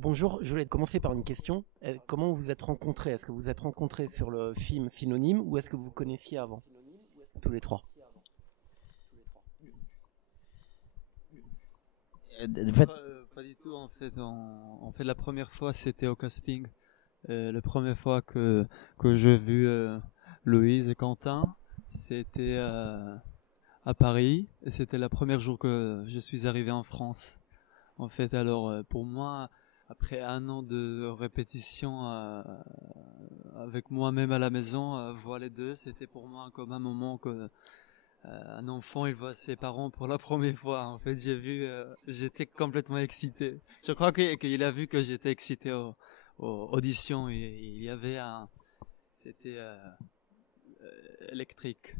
Bonjour, je voulais commencer par une question. Comment vous vous êtes rencontrés? Est-ce que vous vous êtes rencontrés sur le film Synonyme ou est-ce que vous vous connaissiez avant, tous les trois? En fait, Pas du tout en fait. En fait, la première fois c'était au casting. La première fois que j'ai vu Louise et Quentin, c'était à Paris et c'était la première jour que je suis arrivé en France. En fait, alors pour moi, après un an de répétition avec moi-même à la maison, voir les deux, c'était pour moi comme un moment que un enfant, il voit ses parents pour la première fois. En fait, j'étais complètement excité. Je crois qu'il a vu que j'étais excité aux auditions. Il y avait c'était électrique.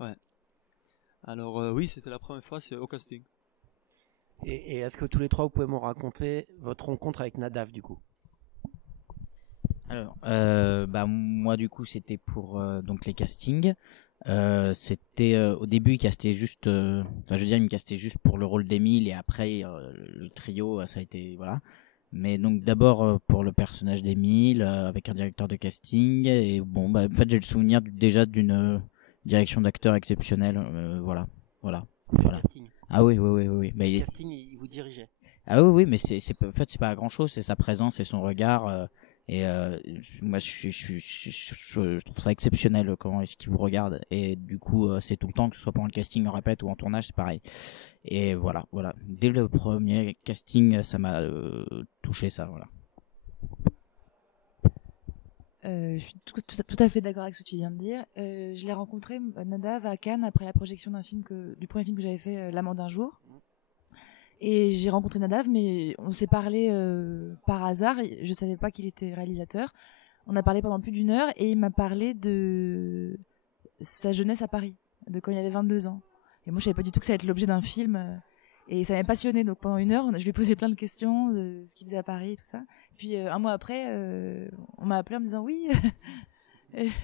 Ouais. Alors oui, c'était la première fois, c'est au casting. Et est-ce que tous les trois vous pouvez me raconter votre rencontre avec Nadav du coup? alors, moi du coup c'était pour donc les castings. C'était au début il castait juste, enfin je veux dire il me castait juste pour le rôle d'Émile et après le trio ça a été voilà. Mais donc d'abord pour le personnage d'Émile avec un directeur de casting et bon bah en fait j'ai le souvenir déjà d'une direction d'acteur exceptionnelle, voilà. Le Voilà. casting. Ah oui oui oui oui, oui. Bah, Le casting, il vous dirigeait. Ah oui, oui, mais en fait, c'est pas grand chose, c'est sa présence et son regard. Et moi, je trouve ça exceptionnel comment est-ce qu'il vous regarde. Et du coup, c'est tout le temps, que ce soit pendant le casting, en répète ou en tournage, c'est pareil. Et voilà, voilà. Dès le premier casting, ça m'a touché ça, voilà. Je suis tout à fait d'accord avec ce que tu viens de dire. Je l'ai rencontré, Nadav, à Cannes après la projection du premier film que j'avais fait, L'amant d'un jour. Et j'ai rencontré Nadav, mais on s'est parlé par hasard. Je savais pas qu'il était réalisateur. On a parlé pendant plus d'une heure et il m'a parlé de sa jeunesse à Paris, de quand il avait 22 ans. Et moi, je savais pas du tout que ça allait être l'objet d'un film. Et ça m'a passionné. Donc pendant une heure, je lui ai posé plein de questions de ce qu'il faisait à Paris et tout ça. Puis un mois après, on m'a appelé en me disant oui,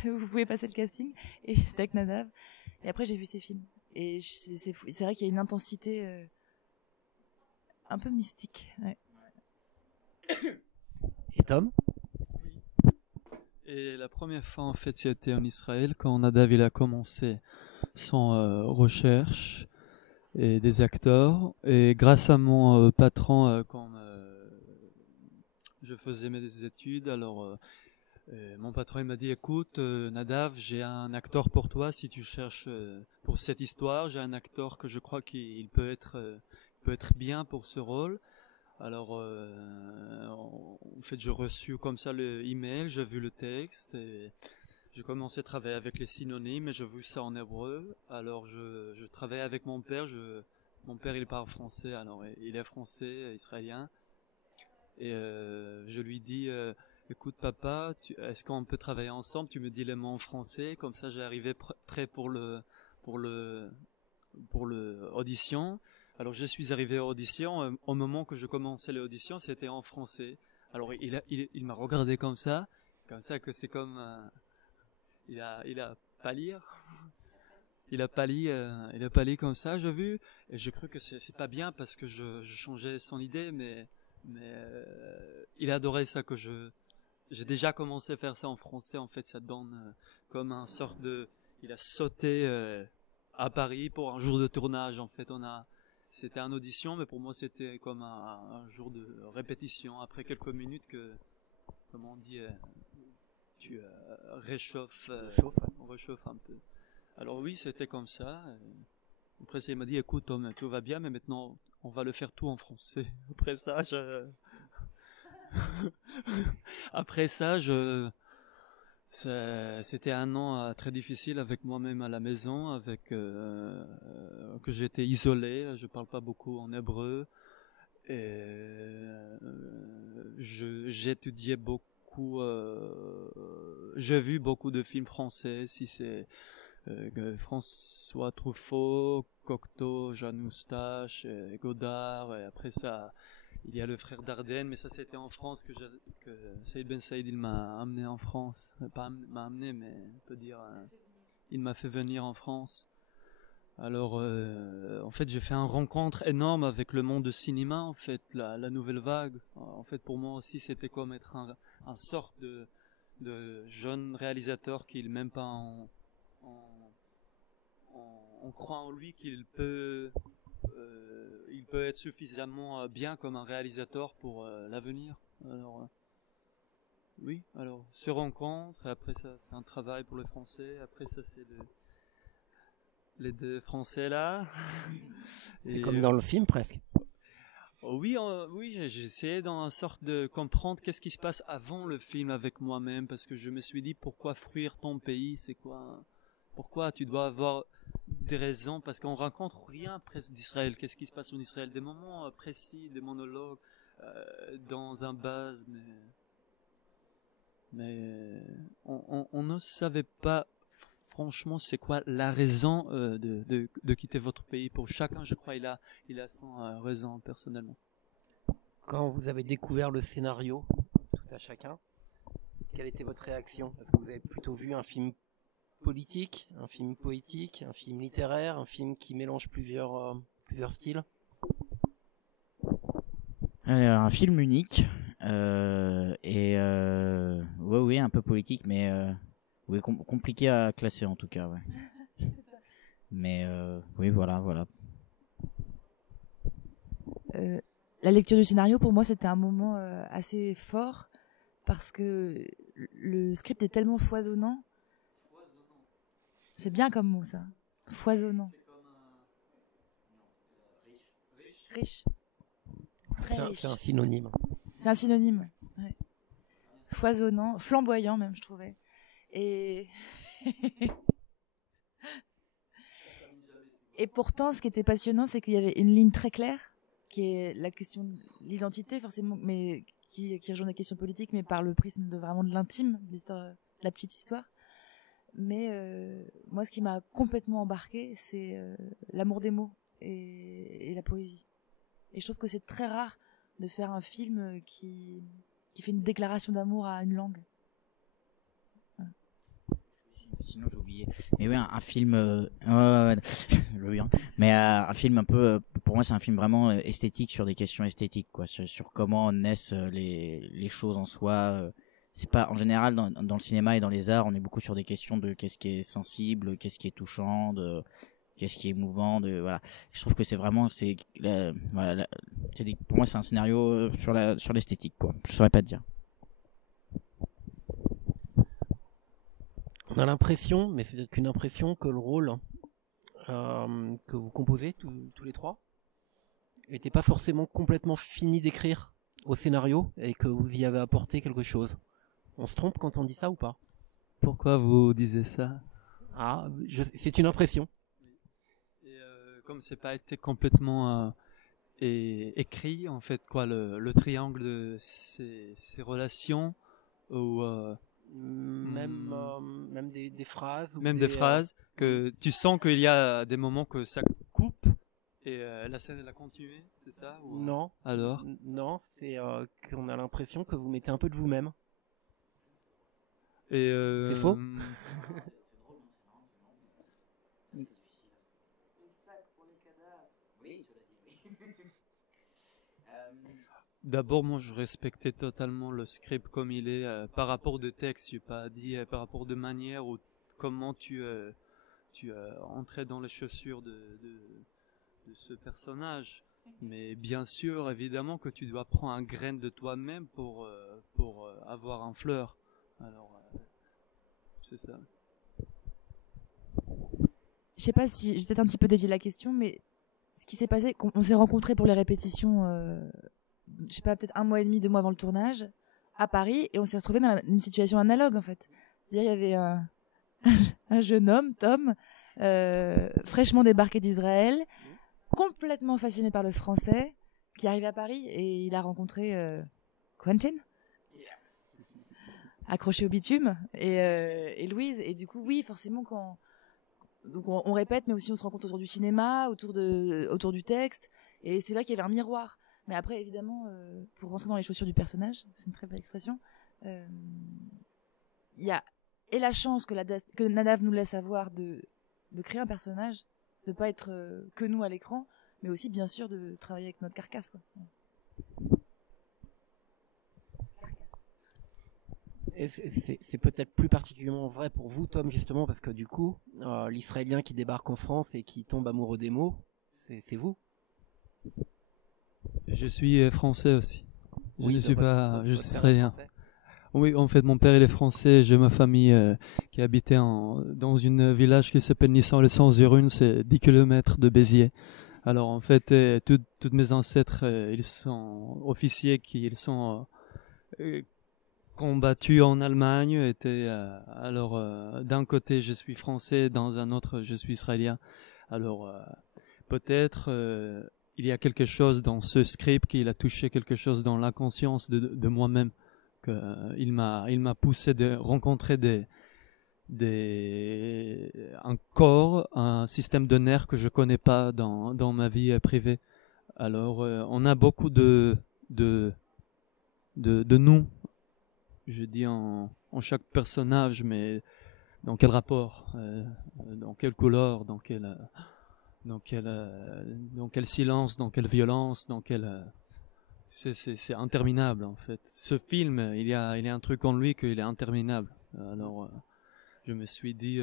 vous pouvez passer le casting. Et c'était avec Nadav. Et après, j'ai vu ses films. Et c'est vrai qu'il y a une intensité un peu mystique. Ouais. Et Tom? Et la première fois, en fait, c'était en Israël quand Nadav il a commencé son recherche et des acteurs. Et grâce à mon patron, quand je faisais mes études, alors mon patron il m'a dit, écoute, Nadav, j'ai un acteur pour toi si tu cherches pour cette histoire. J'ai un acteur que je crois qu'il peut être bien pour ce rôle. Alors, en fait, j'ai reçu comme ça le email, j'ai vu le texte et j'ai commencé à travailler avec les synonymes et j'ai vu ça en hébreu. Alors, je travaillais avec mon père. Mon père, il parle français, alors il est français, israélien. Et je lui dis, écoute papa, est-ce qu'on peut travailler ensemble? Tu me dis les mots en français, comme ça j'ai arrivé prêt pour le pour le audition. Alors je suis arrivé à l'audition. Au moment que je commençais l'audition, c'était en français. Alors il m'a regardé comme ça que c'est comme il a pas lire. Il a pas lu comme ça, j'ai vu, et je cru que c'est pas bien parce que je changeais son idée, mais il a adoré ça que j'ai déjà commencé à faire ça en français. En fait, ça donne comme un sorte de, il a sauté à Paris pour un jour de tournage. En fait, c'était une audition, mais pour moi c'était comme un jour de répétition. Après quelques minutes comment on dit, tu réchauffes, on réchauffe un peu. Alors oui, c'était comme ça. Après, il m'a dit, écoute, Tom, tout va bien, mais maintenant, on va le faire tout en français. Après ça, après ça, c'était un an très difficile avec moi-même à la maison, avec que j'étais isolé. Je parle pas beaucoup en hébreu et j'étudiais beaucoup. J'ai vu beaucoup de films français. Si c'est François Truffaut, Cocteau, Jeanne Moustache, Godard, et après ça, il y a le frère Dardenne, mais ça c'était en France que Saïd Ben Saïd il m'a amené en France. Pas m'a amené, mais on peut dire, il m'a fait venir en France. Alors, en fait, j'ai fait une rencontre énorme avec le monde du cinéma, en fait, la nouvelle vague. En fait, pour moi aussi, c'était comme être un sorte de jeune réalisateur qui n'est même pas on croit en lui qu'il il peut être suffisamment bien comme un réalisateur pour l'avenir. Alors, oui, alors, se rencontre, et après ça, c'est un travail pour le français, après ça, c'est les deux français là. C'est comme dans le film presque. Oui, oui, j'ai essayé dans une sorte de comprendre qu'est-ce qui se passe avant le film avec moi-même, parce que je me suis dit pourquoi fuir ton pays, c'est quoi, pourquoi tu dois avoir des raisons, parce qu'on rencontre rien presque d'Israël, qu'est-ce qui se passe en Israël, des moments précis, des monologues dans un base, mais on ne savait pas franchement c'est quoi la raison de quitter votre pays. Pour chacun, je crois, il a son raison personnellement. Quand vous avez découvert le scénario, tout à chacun, quelle était votre réaction? Est-ce que vous avez plutôt vu un film politique, un film poétique, un film littéraire, un film qui mélange plusieurs styles? Alors, un film unique oui, un peu politique, mais oui, compliqué à classer en tout cas, ouais. Mais oui, voilà. La lecture du scénario, pour moi, c'était un moment assez fort parce que le script est tellement foisonnant. C'est bien comme mot, ça. Foisonnant. Riche. Très riche. C'est un synonyme. C'est un synonyme. Ouais. Foisonnant, flamboyant même, je trouvais. Et et pourtant, ce qui était passionnant, c'est qu'il y avait une ligne très claire, qui est la question de l'identité, forcément, mais qui rejoint la question politique, mais par le prisme vraiment de l'intime, de l'histoire, de la petite histoire. Mais moi, ce qui m'a complètement embarqué, c'est l'amour des mots et la poésie. Et je trouve que c'est très rare de faire un film qui fait une déclaration d'amour à une langue. Voilà. Sinon j'ai oublié. Mais oui, un film. Oui, hein. Mais un film un peu. Pour moi, c'est un film vraiment esthétique sur des questions esthétiques, quoi. Sur comment naissent les choses en soi. C'est pas en général dans le cinéma et dans les arts, on est beaucoup sur des questions de qu'est-ce qui est sensible, qu'est-ce qui est touchant, de qu'est-ce qui est émouvant, de voilà. Je trouve que c'est vraiment pour moi c'est un scénario sur l'esthétique, quoi. Je saurais pas te dire. On a l'impression, mais c'est peut-être qu'une impression, que le rôle que vous composez tous les trois n'était pas forcément complètement fini d'écrire au scénario et que vous y avez apporté quelque chose. On se trompe quand on dit ça ou pas? Pourquoi vous disiez ça? C'est une impression. Et comme c'est pas été complètement écrit, en fait, quoi, le triangle de ces relations, ou même des phrases. Même des phrases que tu sens qu'il y a des moments que ça coupe et la scène elle a continué, c'est ça ou... Non. Alors non, c'est qu'on a l'impression que vous mettez un peu de vous-même. Et c'est faux. D'abord, moi, je respectais totalement le script comme il est par rapport de texte. J'ai pas dit par rapport de manière ou comment tu entrais dans les chaussures de ce personnage. Mais bien sûr, évidemment que tu dois prendre un grain de toi-même pour avoir un fleur. Alors, c'est ça. Je sais pas si, je vais peut-être un petit peu dévier la question, mais ce qui s'est passé, on s'est rencontrés pour les répétitions, je sais pas, peut-être 1 mois et demi, 2 mois avant le tournage, à Paris, et on s'est retrouvés dans une situation analogue, en fait. C'est-à-dire, il y avait un jeune homme, Tom, fraîchement débarqué d'Israël, complètement fasciné par le français, qui arrive à Paris, et il a rencontré Quentin, accroché au bitume, et Louise, et du coup, oui, forcément, donc on répète, mais aussi on se rencontre autour du cinéma, autour du texte, et c'est vrai qu'il y avait un miroir. Mais après, évidemment, pour rentrer dans les chaussures du personnage, c'est une très belle expression, il y a et la chance que Nadav nous laisse avoir de créer un personnage, de pas être que nous à l'écran, mais aussi bien sûr de travailler avec notre carcasse, quoi. Et c'est peut-être plus particulièrement vrai pour vous, Tom, justement, parce que du coup, l'Israélien qui débarque en France et qui tombe amoureux des mots, c'est vous. Je suis français aussi. Je ne suis pas, je suis Votre père est israélien. français. Oui, en fait, mon père il est français. J'ai ma famille qui habitait dans un village qui s'appelle Nissan-le-Sens-Zurune, c'est 10 km de Béziers. Alors en fait, tous mes ancêtres, ils sont officiers, ils sont combattus en Allemagne. Alors d'un côté, je suis français, dans un autre, je suis israélien. Alors peut-être il y a quelque chose dans ce script qui a touché quelque chose dans l'inconscience de moi-même. Il m'a poussé de rencontrer un corps, un système de nerfs que je connais pas dans ma vie privée. Alors, on a beaucoup de nous, je dis en chaque personnage, mais dans quel rapport, dans quelle couleur, dans quel silence, dans quelle violence, dans quelle c'est interminable en fait. Ce film, il y a un truc en lui qu'il est interminable. Alors, je me suis dit,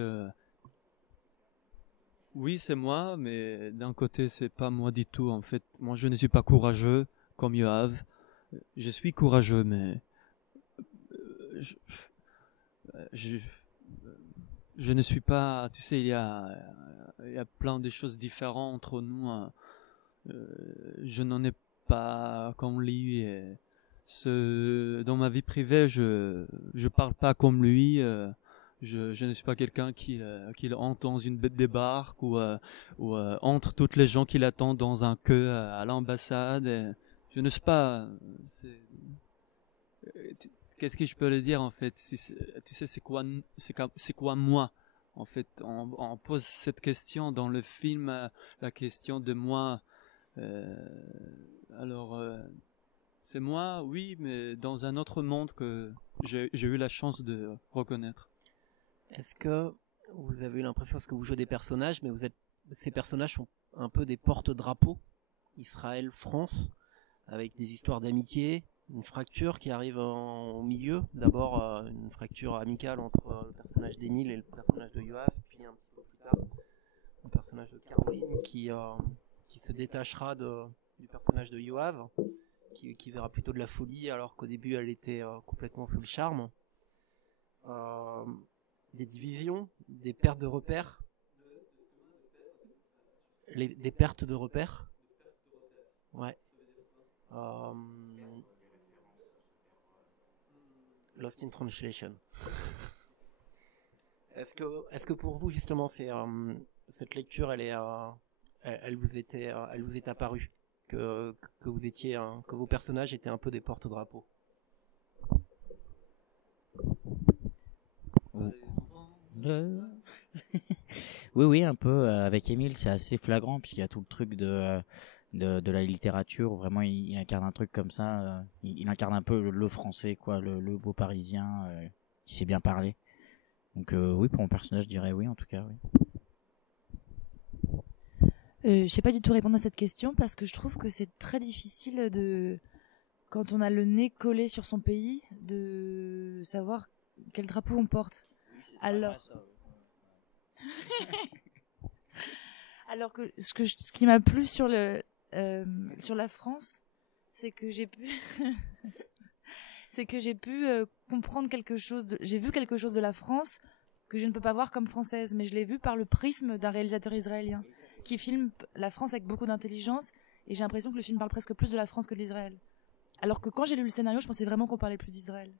oui, c'est moi, mais d'un côté, c'est pas moi du tout. En fait, moi, je ne suis pas courageux comme Yoav. Je suis courageux, mais je, je, je ne suis pas. Tu sais, il y a plein de choses différentes entre nous. Je n'en ai pas comme lui. Dans ma vie privée, je parle pas comme lui. Je ne suis pas quelqu'un qui entre dans une bête des barques ou entre toutes les gens qui l'attendent dans un queue à l'ambassade. Je ne suis pas. Qu'est-ce que je peux le dire en fait? Tu sais, c'est quoi moi? En fait, on pose cette question dans le film, la question de moi. Alors, c'est moi, oui, mais dans un autre monde que j'ai eu la chance de reconnaître. Est-ce que vous avez eu l'impression, parce que vous jouez des personnages, mais ces personnages sont un peu des porte-drapeaux, Israël, France, avec des histoires d'amitié, une fracture qui arrive au milieu. D'abord, une fracture amicale entre le personnage d'Émile et le personnage de Yoav, puis un petit peu plus tard, le personnage de Caroline qui se détachera du personnage de Yoav, qui verra plutôt de la folie, alors qu'au début elle était complètement sous le charme. Des divisions, des pertes de repères, des pertes de repères. Ouais. Lost in Translation. Est-ce que pour vous justement cette lecture elle vous est apparue que vos personnages étaient un peu des porte-drapeaux? Oui, un peu. Avec Émile, c'est assez flagrant puisqu'il y a tout le truc de la littérature où vraiment il incarne un truc comme ça. Il incarne un peu le français, quoi, le beau parisien qui sait bien parler. Donc oui, pour mon personnage, je dirais oui, en tout cas. Je sais pas du tout répondre à cette question parce que je trouve que c'est très difficile quand on a le nez collé sur son pays, de savoir quel drapeau on porte. Alors que ce qui m'a plu sur la France, c'est que j'ai pu comprendre quelque chose j'ai vu quelque chose de la France que je ne peux pas voir comme française, mais je l'ai vu par le prisme d'un réalisateur israélien qui filme la France avec beaucoup d'intelligence, et j'ai l'impression que le film parle presque plus de la France que de l'Israël. Alors que quand j'ai lu le scénario, je pensais vraiment qu'on parlait plus d'Israël.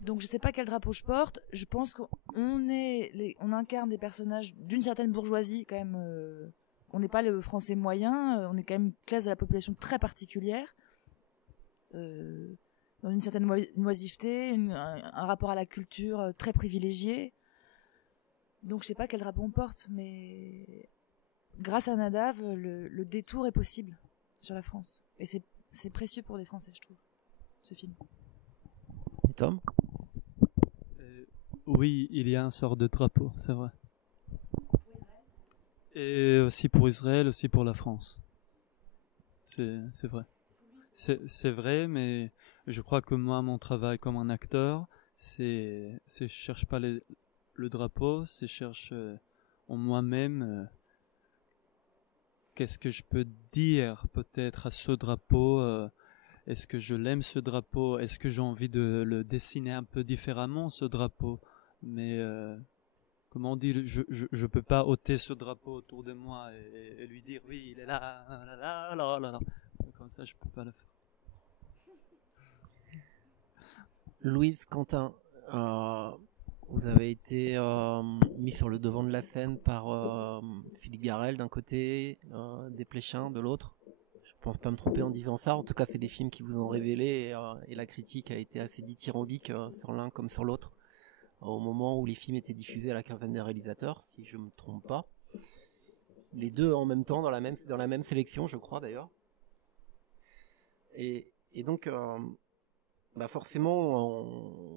Donc je sais pas quel drapeau je porte. Je pense qu'on incarne des personnages d'une certaine bourgeoisie quand même. On n'est pas le français moyen. On est quand même une classe de la population très particulière, dans une certaine oisiveté, un rapport à la culture très privilégié. Donc je sais pas quel drapeau on porte, mais grâce à Nadav, le détour est possible sur la France. Et c'est précieux pour des Français, je trouve, ce film. Et Tom? Oui, il y a un sort de drapeau, c'est vrai. Et aussi pour Israël, aussi pour la France. C'est vrai. C'est vrai, mais je crois que moi, mon travail comme un acteur, je cherche pas le drapeau, je cherche en moi-même qu'est-ce que je peux dire peut-être à ce drapeau. Est-ce que je l'aime ce drapeau? Est-ce que j'ai envie de le dessiner un peu différemment ce drapeau? Mais comment on dit, je peux pas ôter ce drapeau autour de moi et lui dire oui, il est là, là, là, là, là, là. Comme ça, je peux pas le faire. Louise, Quentin, vous avez été mis sur le devant de la scène par Philippe Garrel d'un côté, Desplechin de l'autre. Je pense pas me tromper en disant ça. En tout cas, c'est des films qui vous ont révélé et la critique a été assez dithyrambique sur l'un comme sur l'autre au moment où les films étaient diffusés à la quinzaine des réalisateurs, si je me trompe pas. Les deux en même temps dans la même sélection, je crois d'ailleurs. Et donc, forcément,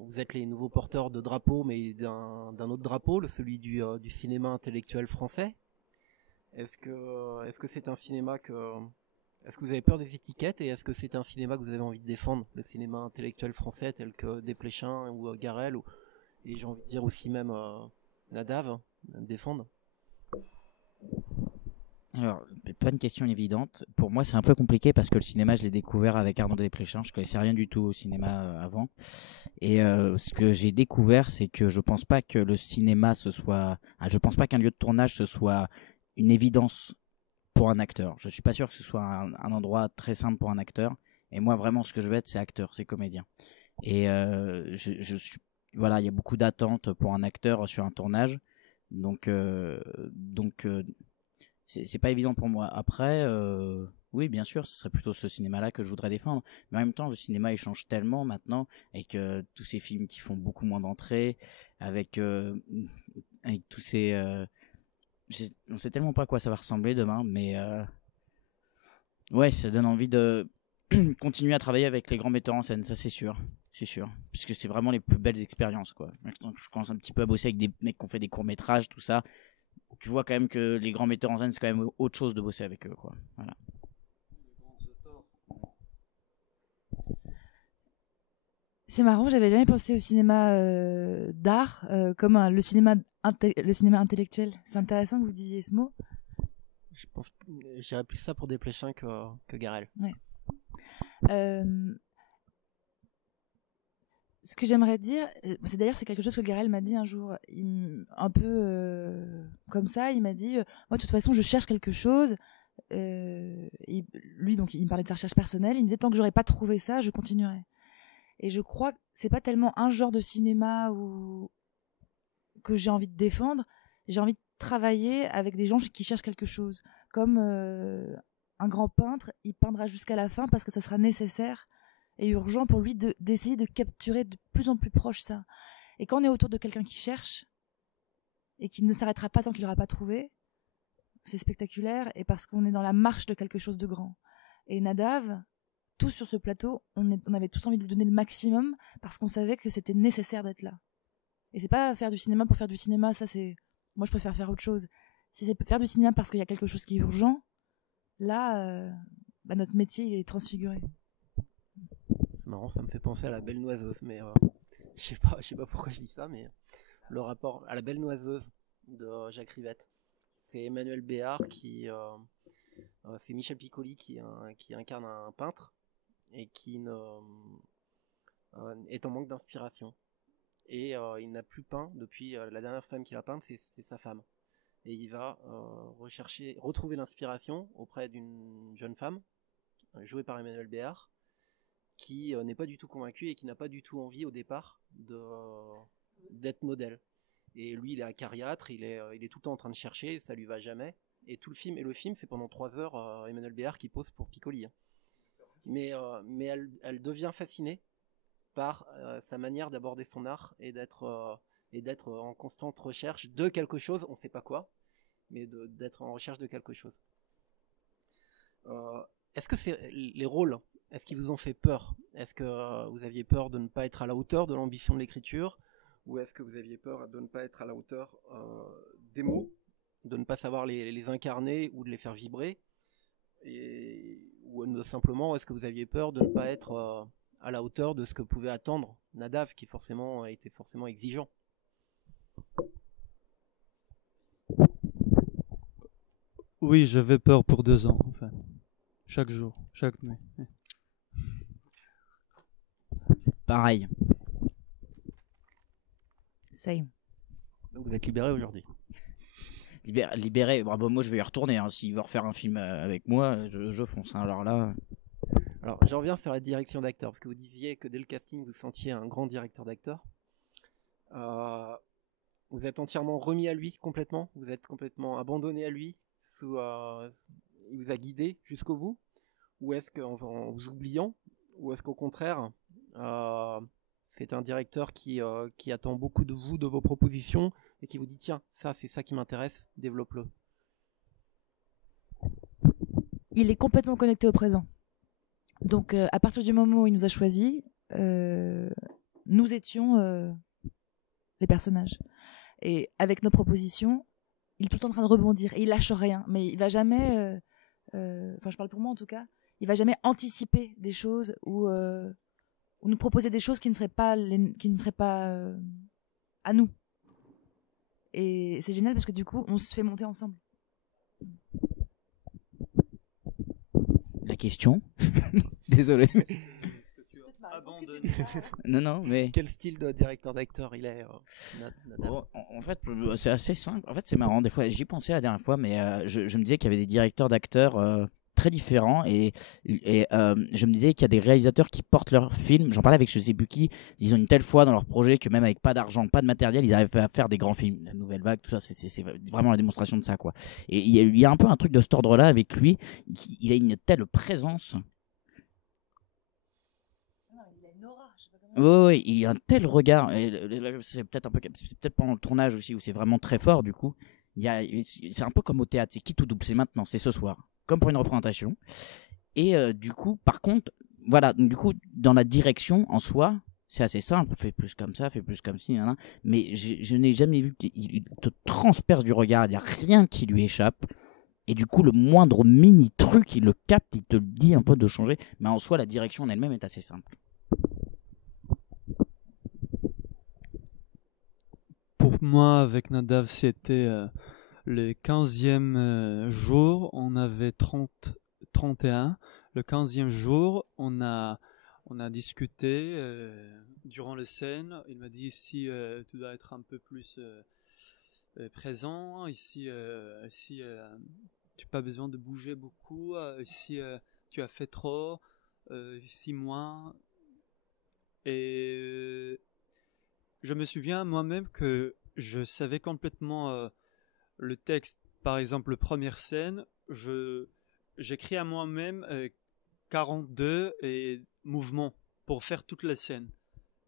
vous êtes les nouveaux porteurs de drapeaux, mais d'un autre drapeau, celui du cinéma intellectuel français. Est-ce que c'est un cinéma est-ce que vous avez peur des étiquettes et est-ce que c'est un cinéma que vous avez envie de défendre, le cinéma intellectuel français tel que Desplechin ou Garrel et j'ai envie de dire aussi même Nadav défendre? Alors, pas une question évidente. Pour moi, c'est un peu compliqué parce que le cinéma, je l'ai découvert avec Arnaud Desplechin. Je connaissais rien du tout au cinéma avant. Et ce que j'ai découvert, c'est que je pense pas que le cinéma je pense pas qu'un lieu de tournage ce soit une évidence pour un acteur. Je suis pas sûr que ce soit un endroit très simple pour un acteur. Et moi, vraiment, ce que je veux être, c'est acteur, c'est comédien. Et je suis, voilà, il y a beaucoup d'attentes pour un acteur sur un tournage. Donc c'est pas évident pour moi. Après, oui, bien sûr, ce serait plutôt ce cinéma-là que je voudrais défendre. Mais en même temps, le cinéma, il change tellement maintenant, avec tous ces films qui font beaucoup moins d'entrées, avec tous ces... on sait tellement pas à quoi ça va ressembler demain, mais ouais, ça donne envie de continuer à travailler avec les grands metteurs en scène, ça c'est sûr. C'est sûr. Puisque c'est vraiment les plus belles expériences, quoi. Maintenant que je commence un petit peu à bosser avec des mecs qui ont fait des courts-métrages, tout ça, tu vois quand même que les grands metteurs en scène, c'est quand même autre chose de bosser avec eux, quoi. Voilà. C'est marrant, j'avais jamais pensé au cinéma d'art comme le cinéma intellectuel. C'est intéressant que vous disiez ce mot. Je dirais plus ça pour Desplechin que Garrel. Ouais. Ce que j'aimerais dire, c'est quelque chose que Garrel m'a dit un jour, un peu comme ça, il m'a dit, moi de toute façon je cherche quelque chose, lui donc il me parlait de sa recherche personnelle, il me disait tant que j'aurais pas trouvé ça, je continuerai. Et je crois que c'est pas tellement un genre de cinéma que j'ai envie de défendre, j'ai envie de travailler avec des gens qui cherchent quelque chose, comme un grand peintre, il peindra jusqu'à la fin parce que ça sera nécessaire et urgent pour lui d'essayer de capturer de plus en plus proche ça. Et quand on est autour de quelqu'un qui cherche et qui ne s'arrêtera pas tant qu'il n'aura pas trouvé, c'est spectaculaire et parce qu'on est dans la marche de quelque chose de grand. Et Nadav, tous sur ce plateau, on avait tous envie de lui donner le maximum parce qu'on savait que c'était nécessaire d'être là. Et c'est pas faire du cinéma pour faire du cinéma, ça c'est... Moi je préfère faire autre chose. Si c'est faire du cinéma parce qu'il y a quelque chose qui est urgent, là, notre métier il est transfiguré. C'est marrant, ça me fait penser à La Belle Noiseuse, mais je sais pas pourquoi je dis ça, mais le rapport à La Belle Noiseuse de Jacques Rivette, c'est Emmanuel Béard c'est Michel Piccoli qui incarne un peintre et qui est en manque d'inspiration et il n'a plus peint depuis la dernière femme qu'il a peinte, c'est sa femme et il va retrouver l'inspiration auprès d'une jeune femme jouée par Emmanuel Béard qui n'est pas du tout convaincu et qui n'a pas du tout envie au départ d'être modèle. Et lui, il est acariâtre, il est tout le temps en train de chercher, ça lui va jamais. Et le film, c'est pendant 3 heures Emmanuel Béard qui pose pour Piccoli. Mais elle devient fascinée par sa manière d'aborder son art et d'être en constante recherche de quelque chose, on ne sait pas quoi, mais d'être en recherche de quelque chose. Est-ce que c'est les rôles? Est-ce qu'ils vous ont fait peur? Est-ce que vous aviez peur de ne pas être à la hauteur de l'ambition de l'écriture? Ou est-ce que vous aviez peur de ne pas être à la hauteur des mots de ne pas savoir les incarner ou de les faire vibrer, ou simplement est-ce que vous aviez peur de ne pas être à la hauteur de ce que pouvait attendre Nadav, qui était forcément exigeant? Oui, j'avais peur pour 2 ans, en fait. Chaque jour, chaque nuit. Pareil. Same. Donc vous êtes libéré aujourd'hui. Libéré, bravo, moi je vais y retourner. Hein. S'il veut refaire un film avec moi, je fonce. Hein. Alors là. Alors je reviens sur la direction d'acteur, parce que vous disiez que dès le casting vous sentiez un grand directeur d'acteur. Vous êtes entièrement remis à lui complètement, vous êtes complètement abandonné à lui, il vous a guidé jusqu'au bout, ou est-ce qu'en vous oubliant, ou est-ce qu'au contraire c'est un directeur qui attend beaucoup de vous, de vos propositions, et qui vous dit tiens, ça c'est ça qui m'intéresse, développe-le? Il est complètement connecté au présent. Donc à partir du moment où il nous a choisis, nous étions les personnages. Et avec nos propositions, il est tout le temps en train de rebondir. Et il lâche rien. Mais il va jamais, enfin je parle pour moi en tout cas, il va jamais anticiper des choses ou nous proposer des choses qui ne seraient pas à nous. Et c'est génial parce que du coup, on se fait monter ensemble. La question. Désolé. Abandonné. Non, mais. Quel style de directeur d'acteur il est, Nadav? Bon, en fait, c'est assez simple. En fait, c'est marrant. Des fois, j'y pensais la dernière fois, mais je me disais qu'il y avait des directeurs d'acteurs très différents et je me disais qu'il y a des réalisateurs qui portent leurs films. J'en parlais avec je sais plus qui. Ils ont une telle foi dans leur projet que même avec pas d'argent, pas de matériel, ils arrivent à faire des grands films. La Nouvelle Vague, tout ça, c'est vraiment la démonstration de ça, quoi. Et il y a un peu un truc de cet ordre-là avec lui. Il a une telle présence. Oui, il a un tel regard. C'est peut-être pendant le tournage aussi où c'est vraiment très fort. Du coup, c'est un peu comme au théâtre. C'est qui tout double, c'est maintenant, c'est ce soir, comme pour une représentation. Et du coup, par contre, voilà. Du coup, dans la direction en soi, c'est assez simple. Fais plus comme ça, fais plus comme ci, mais je n'ai jamais vu qu'il te transperce du regard. Il n'y a rien qui lui échappe. Et du coup, le moindre mini truc, il le capte, il te le dit un peu de changer. Mais en soi, la direction en elle-même est assez simple. Pour moi, avec Nadav, c'était le 15e jour, on avait 31. Le 15e jour, on a discuté durant les scènes. Il m'a dit ici, tu dois être un peu plus présent. Ici, tu n'as pas besoin de bouger beaucoup. Ici, tu as fait trop. Ici, moins. Et je me souviens moi-même que je savais complètement le texte. Par exemple, la première scène, j'écris à moi-même 42 et mouvements pour faire toute la scène.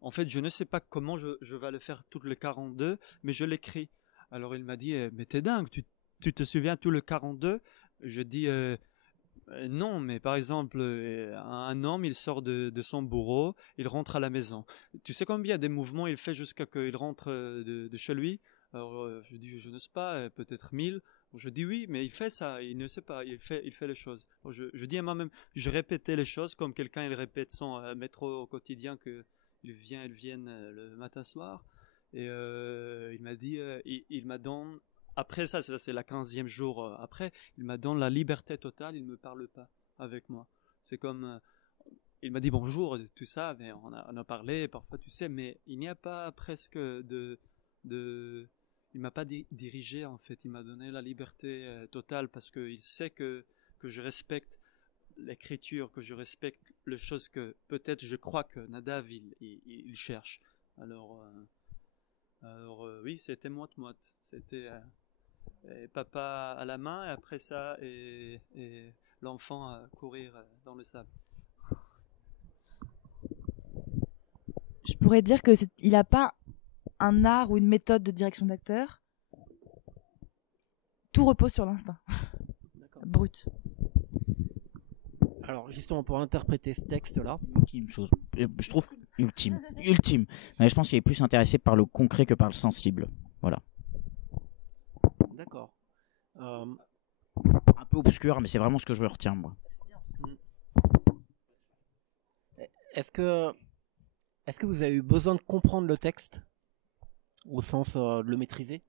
En fait, je ne sais pas comment je vais le faire toutes les 42, mais je l'écris. Alors il m'a dit, mais t'es dingue, tu te souviens tout le 42? Je dis, non, mais par exemple, un homme, il sort de son bureau, il rentre à la maison. Tu sais combien des mouvements il fait jusqu'à qu'il rentre de chez lui? Alors je dis, je ne sais pas, peut-être 1000. Je dis oui, mais il fait ça, il ne sait pas, il fait les choses. Alors, je dis à moi-même, je répétais les choses comme quelqu'un il répète son métro au quotidien que ils viennent le matin soir. Et il m'a dit, il m'a donné. Après ça c'est la 15e jour après, il m'a donné la liberté totale, il ne me parle pas avec moi. C'est comme, il m'a dit bonjour, tout ça, mais on a parlé parfois, tu sais, mais il n'y a pas presque il m'a pas dirigé en fait, il m'a donné la liberté totale parce qu'il sait que je respecte l'écriture, que je respecte les choses que peut-être je crois que Nadav il cherche. Alors oui, c'était moite-moite, c'était et papa à la main, et après ça, et l'enfant à courir dans le sable. Je pourrais dire que il n'a pas un art ou une méthode de direction d'acteur. Tout repose sur l'instinct. Brut. Alors justement, pour interpréter ce texte-là, Ultime chose, je trouve ultime. Mais je pense qu'il est plus intéressé par le concret que par le sensible. Voilà. d'accord. Euh, Un peu obscur, mais c'est vraiment ce que je retiens, moi. est-ce que vous avez eu besoin de comprendre le texte au sens de le maîtriser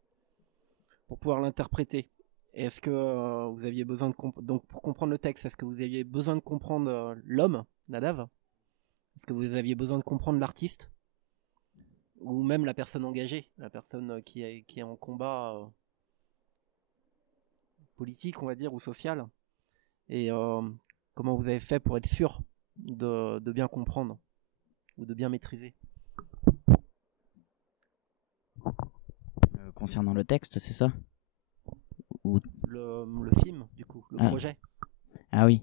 pour pouvoir l'interpréter? Est-ce que vous aviez besoin de donc pour comprendre le texte, est-ce que vous aviez besoin de comprendre l'homme, Nadav? Est-ce que vous aviez besoin de comprendre l'artiste ou même la personne engagée, la personne qui est en combat politique, on va dire, ou social? Et comment vous avez fait pour être sûr de bien comprendre ou de bien maîtriser? Concernant le texte, c'est ça? Ou... le film, du coup, le projet. Ah oui.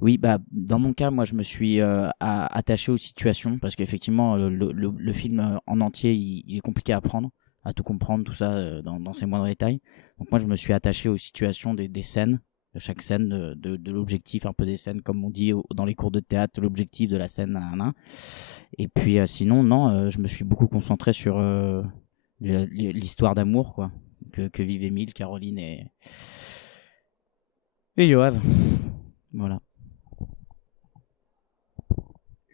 Oui, bah dans mon cas, moi je me suis attaché aux situations parce qu'effectivement le film en entier il est compliqué à prendre, à tout comprendre, tout ça dans ses moindres détails. Donc moi je me suis attaché aux situations des scènes, de chaque scène, de l'objectif un peu des scènes, comme on dit dans les cours de théâtre, l'objectif de la scène. Et puis sinon non, je me suis beaucoup concentré sur l'histoire d'amour quoi que vivent Émile, Caroline et Yoav. Voilà.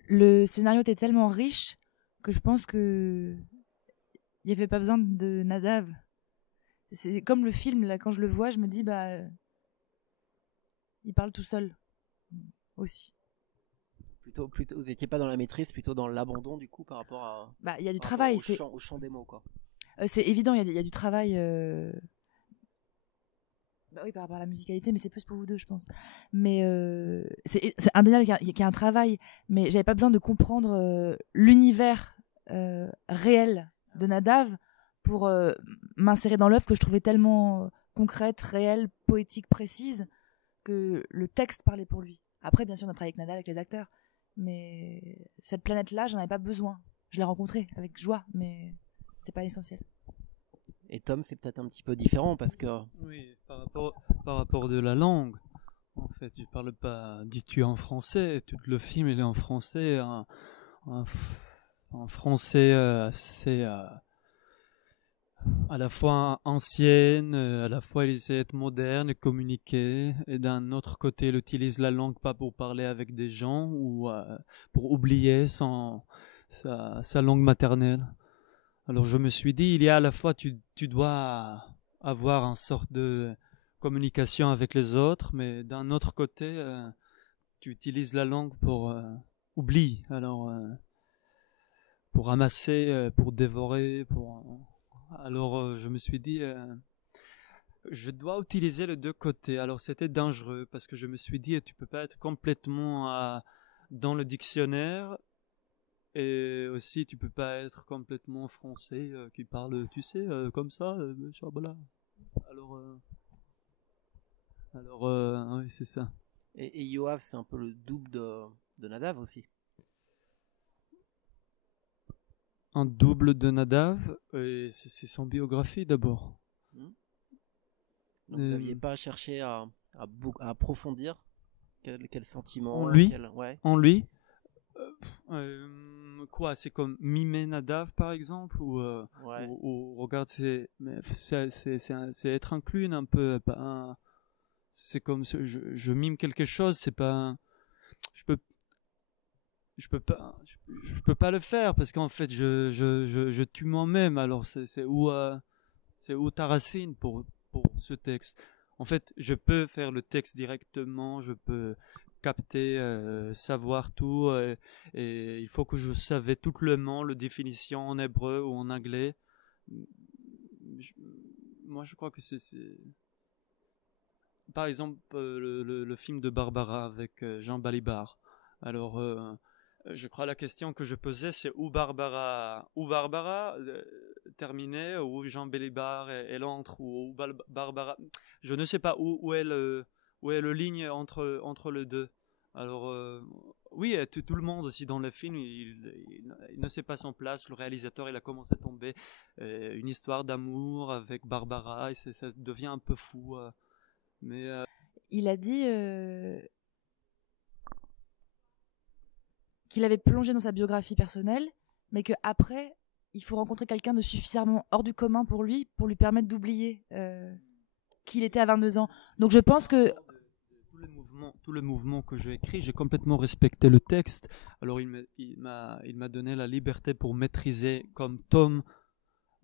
Le scénario était tellement riche que je pense que il n'y avait pas besoin de Nadav. C'est comme le film, là, quand je le vois, je me dis, il parle tout seul aussi. Plutôt, vous n'étiez pas dans la maîtrise, plutôt dans l'abandon du coup par rapport à. Il y a du travail. Au chant des mots quoi. C'est évident, il y a du travail. Oui, par rapport à la musicalité, mais c'est plus pour vous deux, je pense. Mais c'est indéniable qu'il y a un travail, mais j'avais pas besoin de comprendre l'univers réel de Nadav pour m'insérer dans l'œuvre que je trouvais tellement concrète, réelle, poétique, précise, que le texte parlait pour lui. Après, bien sûr, on a travaillé avec Nadav, avec les acteurs, mais cette planète-là, j'en avais pas besoin. Je l'ai rencontrée avec joie, mais c'était pas l'essentiel. Et Tom, c'est peut-être un petit peu différent parce que... Oui, par rapport de la langue. En fait, je parle pas du tu en français. Tout le film, il est en français. En français assez... à la fois ancienne, à la fois il essaie d'être moderne et communiquer. Et d'un autre côté, il utilise la langue pas pour parler avec des gens ou pour oublier sa langue maternelle. Alors je me suis dit, il y a à la fois, tu dois avoir une sorte de communication avec les autres, mais d'un autre côté, tu utilises la langue pour oublier, alors pour ramasser, pour dévorer, alors je me suis dit, je dois utiliser les deux côtés. Alors c'était dangereux parce que je me suis dit, tu peux pas être complètement dans le dictionnaire. Et aussi, tu peux pas être complètement français qui parle, tu sais, comme ça, voilà. Alors, oui, c'est ça. Et Yoav, c'est un peu le double de Nadav aussi. Un double de Nadav, et c'est son biographie d'abord. Donc vous n'aviez pas cherché à approfondir quel sentiment en lui, ouais. En lui. Quoi, c'est comme mimer Nadav par exemple ou regarde, c'est être un clown un peu, c'est comme je mime quelque chose, c'est pas je peux pas le faire parce qu'en fait je tue moi-même. Alors c'est où ta racine pour ce texte. En fait, je peux faire le texte directement, je peux capter, savoir tout, et il faut que je savais tout le mot, la définition en hébreu ou en anglais. Moi, je crois que c'est... Par exemple, le film de Barbara avec Jean Balibar. Alors, je crois la question que je posais, c'est où Barbara terminait, où Jean Balibar elle entre, ou Barbara... Je ne sais pas où est le ligne entre les deux. Alors, oui, tout le monde aussi dans le film, il ne sait pas son place. Le réalisateur, il a commencé à tomber une histoire d'amour avec Barbara, et ça devient un peu fou. Mais il a dit qu'il avait plongé dans sa biographie personnelle, mais qu'après, il faut rencontrer quelqu'un de suffisamment hors du commun pour lui permettre d'oublier qui il était à 22 ans. Donc je pense que Tout le mouvement que j'ai écrit, j'ai complètement respecté le texte. Alors il m'a donné la liberté pour maîtriser comme Tom.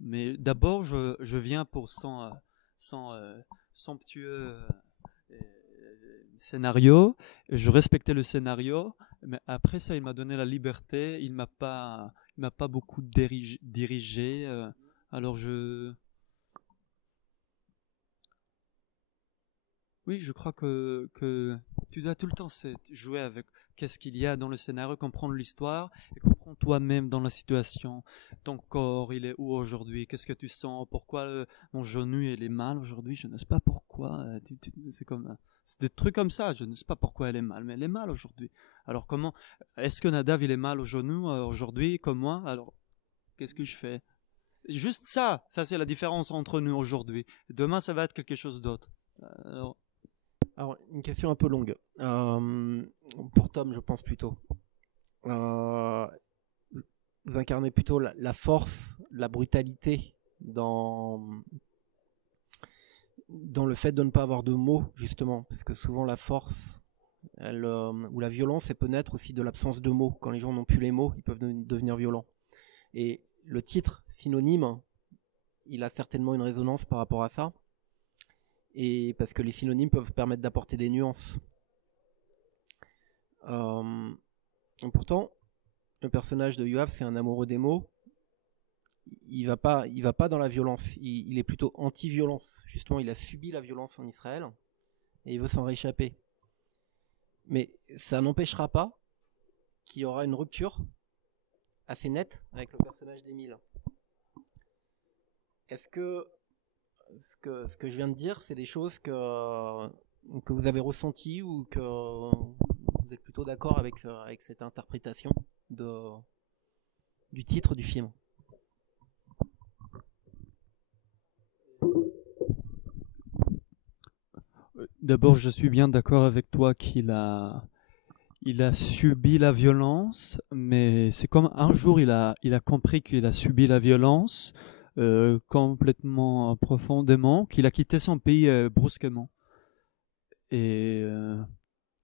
Mais d'abord, je viens pour son somptueux scénario. Je respectais le scénario, mais après ça, il m'a donné la liberté. Il m'a pas beaucoup dirigé. Alors oui, je crois que tu dois tout le temps jouer avec qu'est-ce qu'il y a dans le scénario, comprendre l'histoire et comprendre toi-même dans la situation. Ton corps, il est où aujourd'hui? Qu'est-ce que tu sens? Pourquoi mon genou il est mal aujourd'hui? Je ne sais pas pourquoi. C'est des trucs comme ça. Je ne sais pas pourquoi elle est mal, mais elle est mal aujourd'hui. Alors comment? Est-ce que Nadav il est mal au genou aujourd'hui comme moi? Alors qu'est-ce que je fais? Juste ça c'est la différence entre nous aujourd'hui. Demain ça va être quelque chose d'autre. Alors, une question un peu longue. Pour Tom, je pense plutôt. Vous incarnez plutôt la force, la brutalité dans le fait de ne pas avoir de mots, justement. Parce que souvent, la force ou la violence, elle peut naître aussi de l'absence de mots. Quand les gens n'ont plus les mots, ils peuvent devenir violents. Et le titre, synonyme, il a certainement une résonance par rapport à ça. Et parce que les synonymes peuvent permettre d'apporter des nuances. Pourtant, le personnage de Yoav, c'est un amoureux des mots. Il va pas dans la violence. Il est plutôt anti-violence. Justement, il a subi la violence en Israël et il veut s'en rééchapper. Mais ça n'empêchera pas qu'il y aura une rupture assez nette avec le personnage d'Émile. Est-ce que ce que je viens de dire, c'est des choses que vous avez ressenties ou que vous êtes plutôt d'accord avec cette interprétation du titre du film? D'abord, je suis bien d'accord avec toi qu'il a subi la violence, mais c'est comme un jour il a compris qu'il a subi la violence complètement profondément, qu'il a quitté son pays brusquement. Et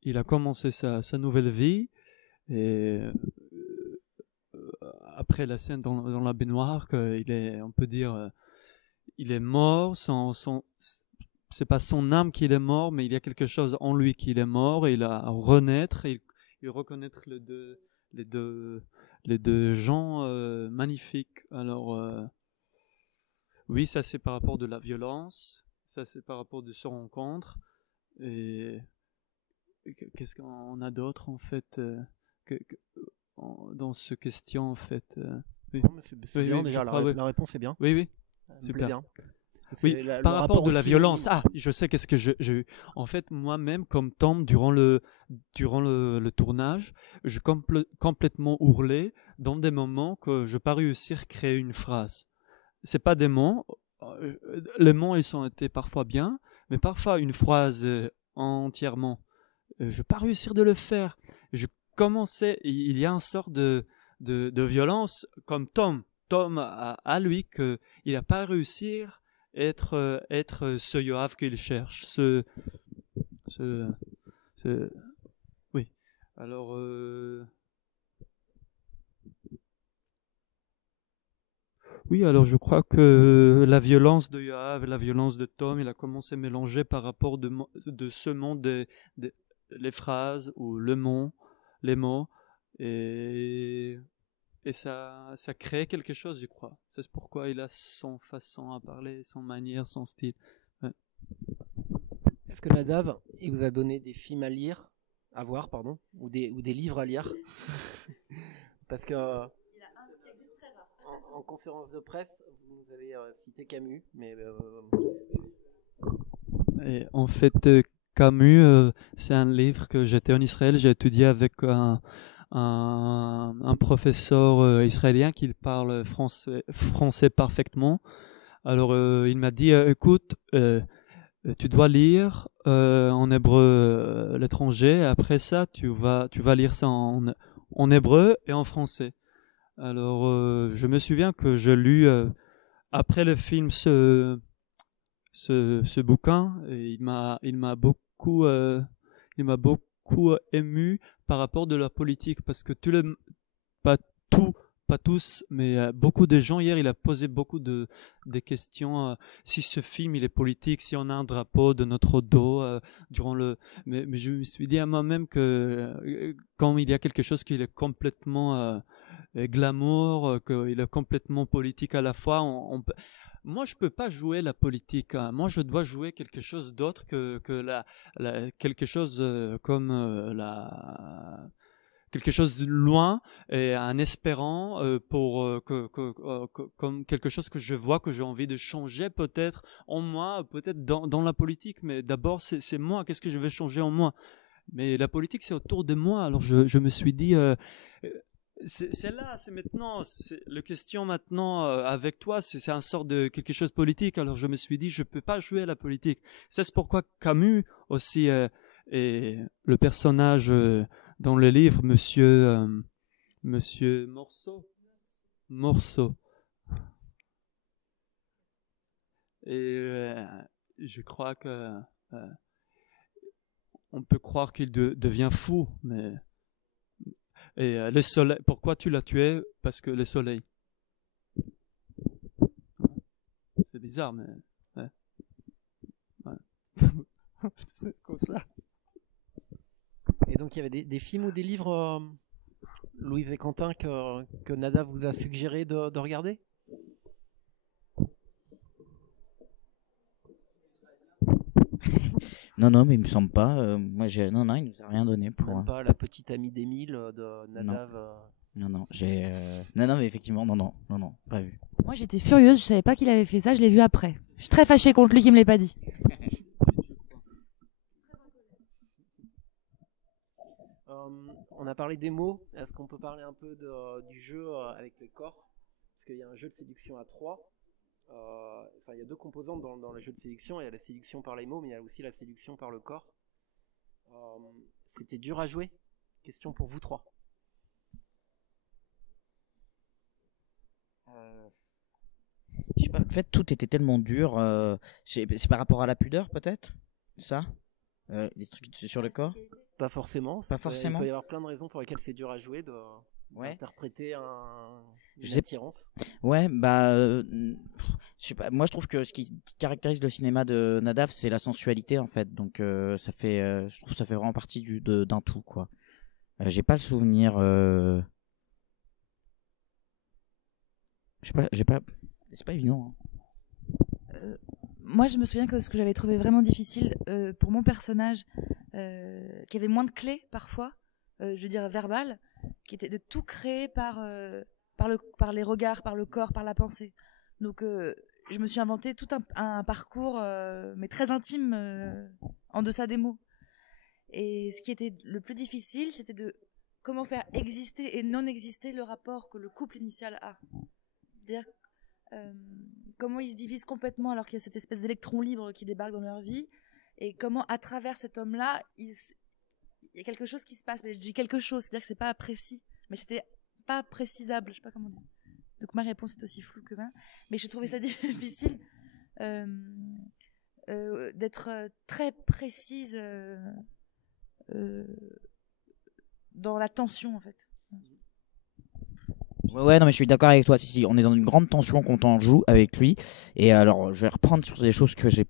il a commencé sa nouvelle vie. Et après la scène dans la baignoire, on peut dire, il est mort. C'est pas son âme qu'il est mort, mais il y a quelque chose en lui qu'il est mort. Et il a à renaître. Et il reconnaître les deux gens magnifiques. Alors oui, ça c'est par rapport de la violence, ça c'est par rapport de ce rencontre. Et qu'est-ce qu'on a d'autre en fait dans ce question en fait oui. C'est bien déjà, la réponse est bien. Oui, c'est bien. Oui, par rapport de la violence. Ah, je sais qu'est-ce que je en fait moi-même comme Tom durant le tournage, je complètement hurlé dans des moments que je pas réussir à créer une phrase. C'est pas des mots. Les mots ils ont été parfois bien, mais parfois une phrase entièrement. Je pas réussir de le faire. Je commençais. Il y a une sorte de violence comme Tom. Tom à lui que il a pas réussi être ce Yoav qu'il cherche. Oui. Alors. Oui, alors je crois que la violence de Yoav et la violence de Tom, il a commencé à mélanger par rapport de ce monde les phrases ou les mots, et ça crée quelque chose, je crois. C'est pourquoi il a son façon à parler, son manière, son style. Ouais. Est-ce que Nadav, il vous a donné des films à voir, ou des livres à lire? Parce que en conférence de presse, vous nous avez cité Camus, mais et en fait, Camus, c'est un livre que j'étais en Israël, j'ai étudié avec un professeur israélien qui parle français parfaitement. Alors, il m'a dit, écoute, tu dois lire en hébreu l'étranger. Après ça, tu vas lire ça en hébreu et en français. Alors, je me souviens que je lu après le film ce bouquin, et il m'a beaucoup ému par rapport de la politique, parce que pas tout, pas tous, mais beaucoup de gens, hier il a posé beaucoup des questions, si ce film il est politique, si on a un drapeau de notre dos durant mais je me suis dit à moi-même que quand il y a quelque chose qui est complètement glamour, qu'il est complètement politique à la fois, moi, je peux pas jouer la politique, hein. Moi, je dois jouer quelque chose d'autre que quelque chose comme quelque chose de loin et en espérant pour comme quelque chose que je vois, que j'ai envie de changer peut-être en moi, peut-être dans la politique. Mais d'abord, c'est moi. Qu'est-ce que je veux changer en moi? Mais la politique, c'est autour de moi. Alors, je me suis dit. C'est là, c'est maintenant. La question maintenant avec toi, c'est un sort de quelque chose de politique. Alors je me suis dit, je peux pas jouer à la politique. C'est pourquoi Camus aussi est le personnage dans le livre, Monsieur Morceau. Et je crois que on peut croire qu'il devient fou, mais et le soleil, pourquoi tu l'as tué? Parce que le soleil. C'est bizarre, mais ouais. C'est comme ça. Et donc il y avait des films ou des livres, Louise et Quentin, que Nada vous a suggéré de regarder? Non, mais il me semble pas. Non, il nous a rien donné pour. Même pas La petite amie d'Émile de Nadav. Non, mais effectivement, non, pas vu. Moi, j'étais furieuse, je savais pas qu'il avait fait ça, je l'ai vu après. Je suis très fâchée contre lui qui me l'ait pas dit. On a parlé des mots. Est-ce qu'on peut parler un peu du jeu avec les corps? Parce qu'il y a un jeu de séduction à 3. Il y a 2 composantes dans le jeu de séduction. Il y a la séduction par les mots, mais il y a aussi la séduction par le corps. C'était dur à jouer. Question pour vous 3. Je sais pas, en fait, tout était tellement dur. C'est par rapport à la pudeur, peut-être? Ça? Les trucs sur le corps? Pas forcément. Pas forcément. Il peut y avoir plein de raisons pour lesquelles c'est dur à jouer d'interpréter une attirance. Ouais, je sais pas. Moi, je trouve que ce qui caractérise le cinéma de Nadav, c'est la sensualité, en fait. Donc, je trouve que ça fait vraiment partie d'un tout, quoi. J'ai pas le souvenir. C'est pas évident. Hein. Moi, je me souviens que ce que j'avais trouvé vraiment difficile pour mon personnage, qui avait moins de clés parfois, je veux dire verbales, qui était de tout créer par les regards, par le corps, par la pensée. Donc, je me suis inventé tout un parcours, mais très intime, en deçà des mots. Et ce qui était le plus difficile, c'était de comment faire exister et non exister le rapport que le couple initial a. C'est-à-dire comment ils se divisent complètement alors qu'il y a cette espèce d'électron libre qui débarque dans leur vie, et comment à travers cet homme-là, il y a quelque chose qui se passe. Mais je dis quelque chose, c'est-à-dire que c'est pas précis, mais c'était pas précisable, je sais pas comment dire. Donc ma réponse est aussi floue que ma, mais je trouvais ça difficile d'être très précise dans la tension, en fait. Ouais, non, mais je suis d'accord avec toi. Si, on est dans une grande tension quand on joue avec lui. Et alors, je vais reprendre sur des choses que je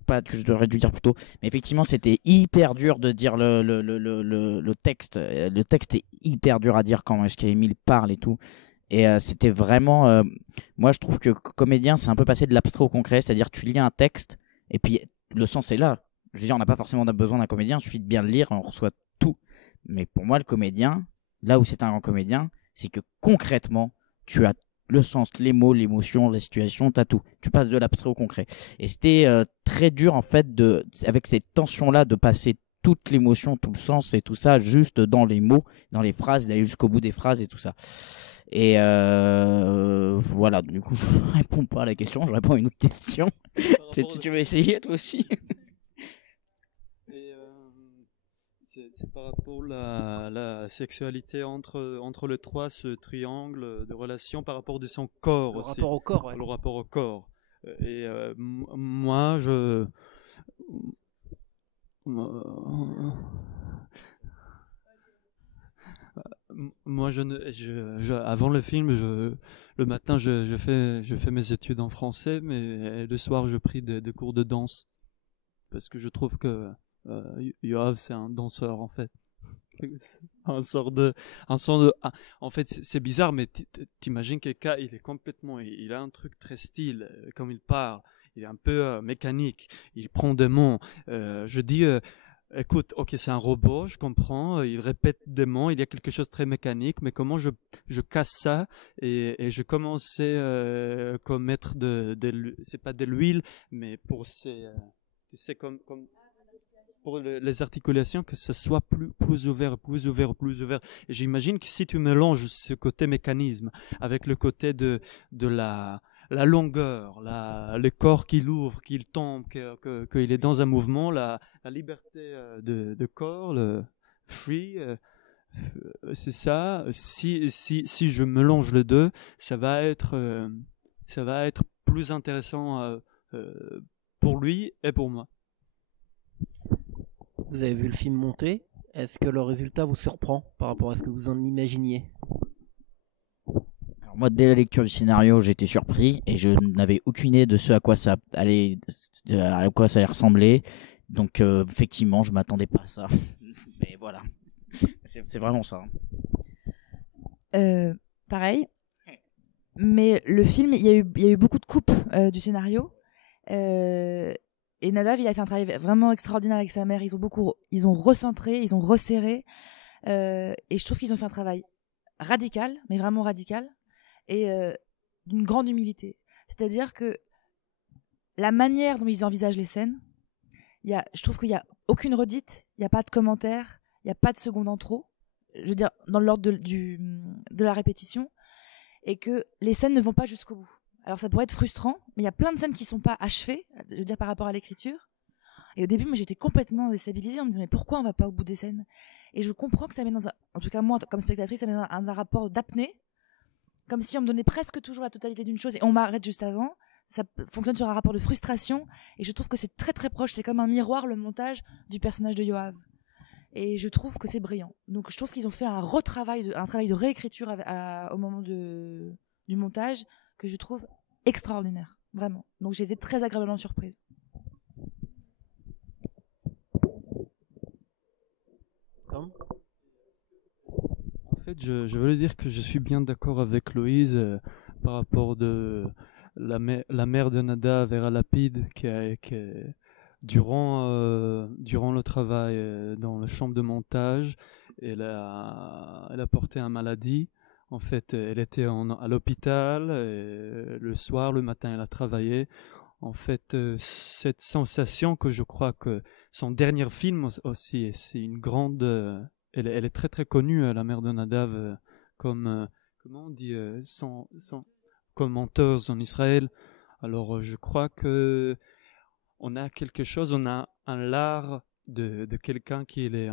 devrais dû dire plus tôt. Mais effectivement, c'était hyper dur de dire le texte. Le texte est hyper dur à dire quand est-ce qu'Émile parle et tout. Et c'était vraiment. Moi, je trouve que comédien, c'est un peu passé de l'abstrait au concret. C'est-à-dire, tu lis un texte et puis le sens est là. Je veux dire, on n'a pas forcément besoin d'un comédien. Il suffit de bien le lire et on reçoit tout. Mais pour moi, le comédien, là où c'est un grand comédien, c'est que concrètement, tu as le sens, les mots, l'émotion, la situation, t'as tout. Tu passes de l'abstrait au concret. Et c'était très dur, en fait, avec cette tension-là, de passer toute l'émotion, tout le sens et tout ça, juste dans les mots, dans les phrases, d'aller jusqu'au bout des phrases et tout ça. Et voilà, du coup, je ne réponds pas à la question, je réponds à une autre question. Tu veux essayer, toi aussi? C'est par rapport à la sexualité entre les trois, ce triangle de relation par rapport de son corps aussi. Rapport au corps, ouais. Le rapport au corps. Et moi, moi, avant le film, le matin, je fais mes études en français, mais le soir, je pris des cours de danse parce que je trouve que Yoav, c'est un danseur en fait. un sort de, en fait, c'est bizarre, mais t'imagines quelqu'un, il a un truc très style, comme il parle, il est un peu mécanique, il prend des mots. Je dis. Écoute, ok, c'est un robot, je comprends, il répète des mots, il y a quelque chose de très mécanique, mais comment je casse ça et je commençais comme mettre c'est pas de l'huile, mais pour tu sais, comme pour les articulations, que ce soit plus ouvert, plus ouvert, plus ouvert. Et j'imagine que si tu mélanges ce côté mécanisme avec le côté de la longueur, le corps qui l'ouvre, qu'il tombe, qu'il est dans un mouvement, la liberté de corps, le free, c'est ça. Si je mélange les deux, ça va être plus intéressant pour lui et pour moi. Vous avez vu le film monter. Est-ce que le résultat vous surprend par rapport à ce que vous en imaginiez? Alors moi, dès la lecture du scénario, j'étais surpris et je n'avais aucune idée de ce à quoi ça allait ressembler. Donc effectivement, je m'attendais pas à ça. Mais voilà, c'est vraiment ça. Pareil. Mais le film, il y a eu beaucoup de coupes du scénario. Et Nadav, il a fait un travail vraiment extraordinaire avec sa mère. Ils ont recentré, ils ont resserré. Et je trouve qu'ils ont fait un travail radical, mais vraiment radical, et d'une grande humilité. C'est-à-dire que la manière dont ils envisagent les scènes, je trouve qu'il n'y a aucune redite, il n'y a pas de commentaire, il n'y a pas de seconde en trop, je veux dire, dans l'ordre de la répétition, et que les scènes ne vont pas jusqu'au bout. Alors ça pourrait être frustrant, mais il y a plein de scènes qui sont pas achevées, je veux dire, par rapport à l'écriture. Et au début, moi, j'étais complètement déstabilisée en me disant mais pourquoi on va pas au bout des scènes? Et je comprends que ça met en tout cas moi, comme spectatrice, ça met dans un rapport d'apnée, comme si on me donnait presque toujours la totalité d'une chose et on m'arrête juste avant. Ça fonctionne sur un rapport de frustration, et je trouve que c'est très très proche. C'est comme un miroir, le montage du personnage de Yoav. Et je trouve que c'est brillant. Donc je trouve qu'ils ont fait un travail de réécriture au moment du montage, que je trouve extraordinaire, vraiment. Donc j'ai été très agréablement surprise. Comme En fait, je voulais dire que je suis bien d'accord avec Loïse par rapport de la mère de Nada vers Lapide durant le travail dans la chambre de montage, elle a porté une maladie. En fait, elle était à l'hôpital, et le soir, le matin, elle a travaillé. En fait, cette sensation que je crois que son dernier film aussi, c'est une grande... elle est très très connue, la mère de Nadav, comme, comment on dit, comme menteuse en Israël. Alors, je crois que on a quelque chose, on a un l'art de quelqu'un qui est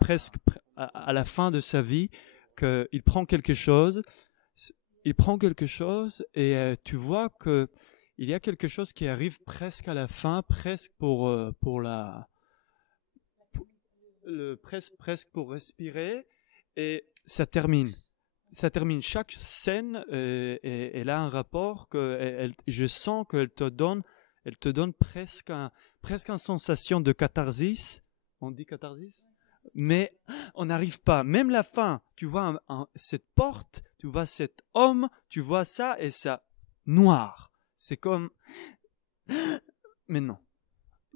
presque à la fin de sa vie, qu'il prend quelque chose, et tu vois que il y a quelque chose qui arrive presque à la fin, presque presque pour respirer, et ça termine. Chaque scène, et elle a un rapport je sens qu'elle te donne presque une sensation de catharsis. On dit catharsis? Mais on n'arrive pas. Même la fin, tu vois cette porte, tu vois cet homme, tu vois ça, et ça noir. C'est comme... Mais non.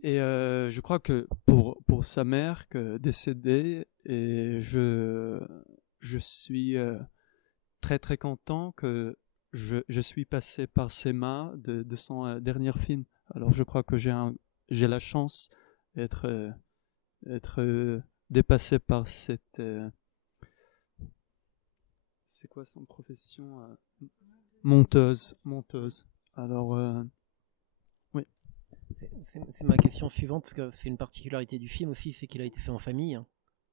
Et je crois que pour sa mère décédée, et je suis très très content que je suis passé par ses mains de son dernier film. Alors je crois que j'ai la chance d'être dépassé par cette... c'est quoi son profession? Monteuse. Alors, oui. C'est ma question suivante, parce que c'est une particularité du film aussi, c'est qu'il a été fait en famille.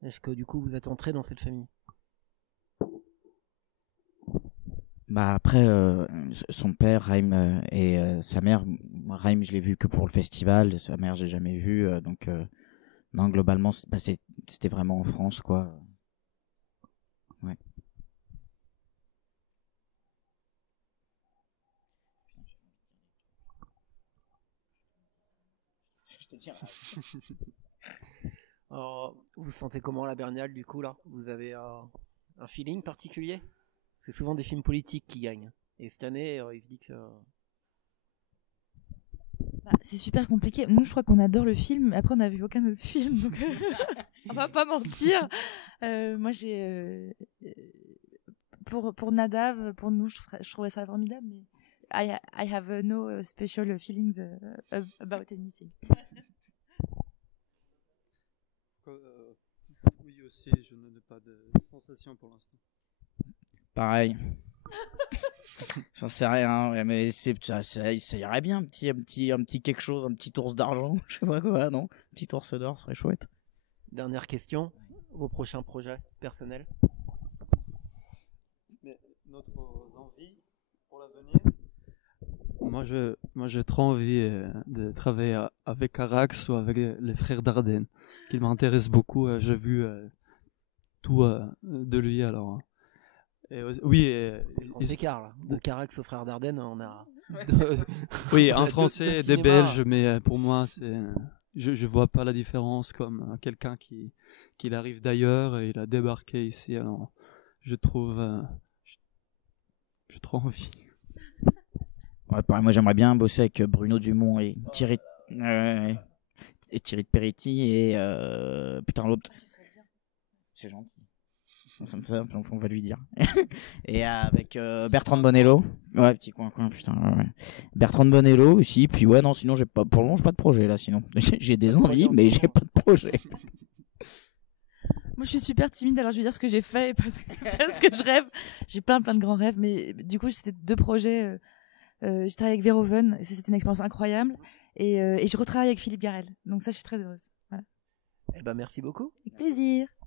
Est-ce que du coup vous êtes entré dans cette famille? Bah après, son père, Raïm, et sa mère, Raïm, je l'ai vu que pour le festival, sa mère, j'ai jamais vu, donc non, globalement, c'était vraiment en France, quoi. Ouais. Alors, vous sentez comment la Berniale du coup là? Vous avez un feeling particulier? C'est souvent des films politiques qui gagnent. Et cette année, il se dit que Bah, c'est super compliqué. Nous, je crois qu'on adore le film. Mais après, on n'a vu aucun autre film, donc on va pas mentir. Moi, j'ai pour Nadav, pour nous, je trouvais ça formidable. Mais I have no special feelings about anything. Oui, aussi, je n'ai pas de sensation pour l'instant. Pareil. J'en sais rien, ouais, mais ça irait bien, un petit quelque chose, un petit ours d'argent, je sais pas quoi, non? Un petit ours d'or serait chouette. Dernière question, vos prochains projets personnels? Mais notre envie pour l'avenir. Moi, j'ai trop envie de travailler avec Arax ou avec les frères Dardenne, qui m'intéressent beaucoup. J'ai vu tout de lui alors. Oui, Grand écart là. De Carax aux frères Dardenne, on a. oui, de un Français, de des cinéma. Belges, mais pour moi, je vois pas la différence comme quelqu'un qui arrive d'ailleurs et il a débarqué ici. Alors, je trouve, j'ai trop envie. Ouais, pareil, moi j'aimerais bien bosser avec Bruno Dumont et Thierry de Peretti et putain l'autre. C'est gentil. Ça, on va lui dire. Et avec Bertrand Bonello. Ouais, petit coin, putain. Ouais. Bertrand Bonello aussi. Puis ouais, non, sinon pour le moment, j'ai pas de projet là. Sinon, j'ai des envies, mais j'ai pas de projet. Moi, je suis super timide, alors je vais dire ce que j'ai fait parce que je rêve. J'ai plein de grands rêves, mais du coup, c'était 2 projets. J'ai travaillé avec Verhoeven, et c'était une expérience incroyable. Et je retravaille avec Philippe Garrel. Donc ça, je suis très heureuse. Voilà. Eh ben, merci beaucoup. Avec plaisir.